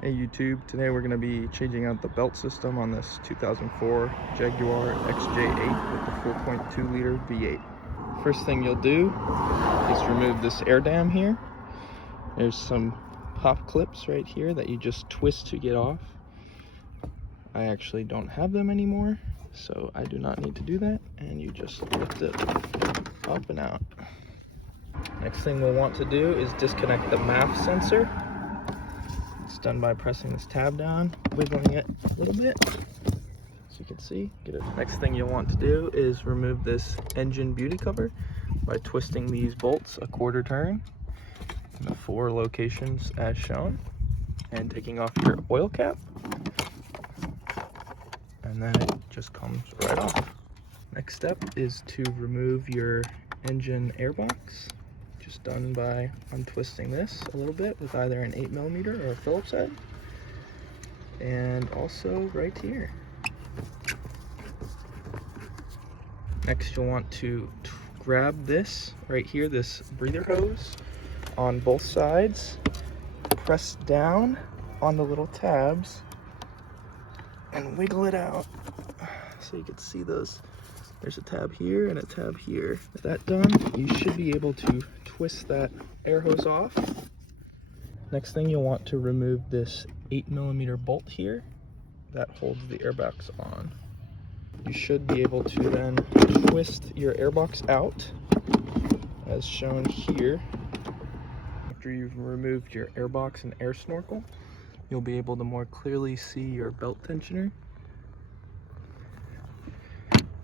Hey YouTube, today we're going to be changing out the belt system on this 2004 Jaguar XJ8 with the 4.2 liter V8. First thing you'll do is remove this air dam here. There's some pop clips right here that you just twist to get off. I actually don't have them anymore, so I do not need to do that, and you just lift it up and out. Next thing we'll want to do is disconnect the MAF sensor. It's done by pressing this tab down, wiggling it a little bit, so you can see, get it. Next thing you'll want to do is remove this engine beauty cover by twisting these bolts a quarter turn in the 4 locations as shown, and taking off your oil cap, and then it just comes right off. Next step is to remove your engine airbox. Just done by untwisting this a little bit with either an 8mm or a Phillips head, and also right here. Next you'll want to grab this right here, this breather hose, on both sides, press down on the little tabs and wiggle it out so you can see those. There's a tab here and a tab here. With that done, you should be able to twist that air hose off. Next thing, you'll want to remove this 8mm bolt here that holds the airbox on. You should be able to then twist your airbox out as shown here. After you've removed your airbox and air snorkel, you'll be able to more clearly see your belt tensioner.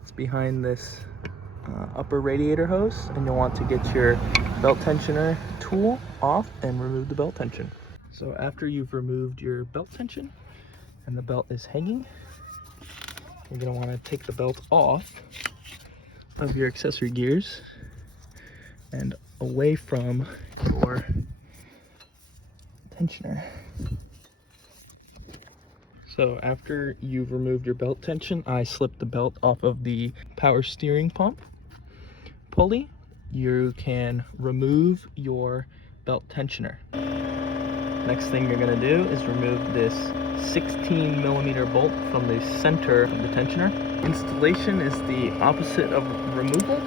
It's behind this upper radiator hose, and you'll want to get your belt tensioner tool off and remove the belt tension. So after you've removed your belt tension and the belt is hanging, you're going to want to take the belt off of your accessory gears and away from your tensioner. So after you've removed your belt tension, I slipped the belt off of the power steering pump pulley. You can remove your belt tensioner. Next thing you're going to do is remove this 16mm bolt from the center of the tensioner. Installation is the opposite of removal.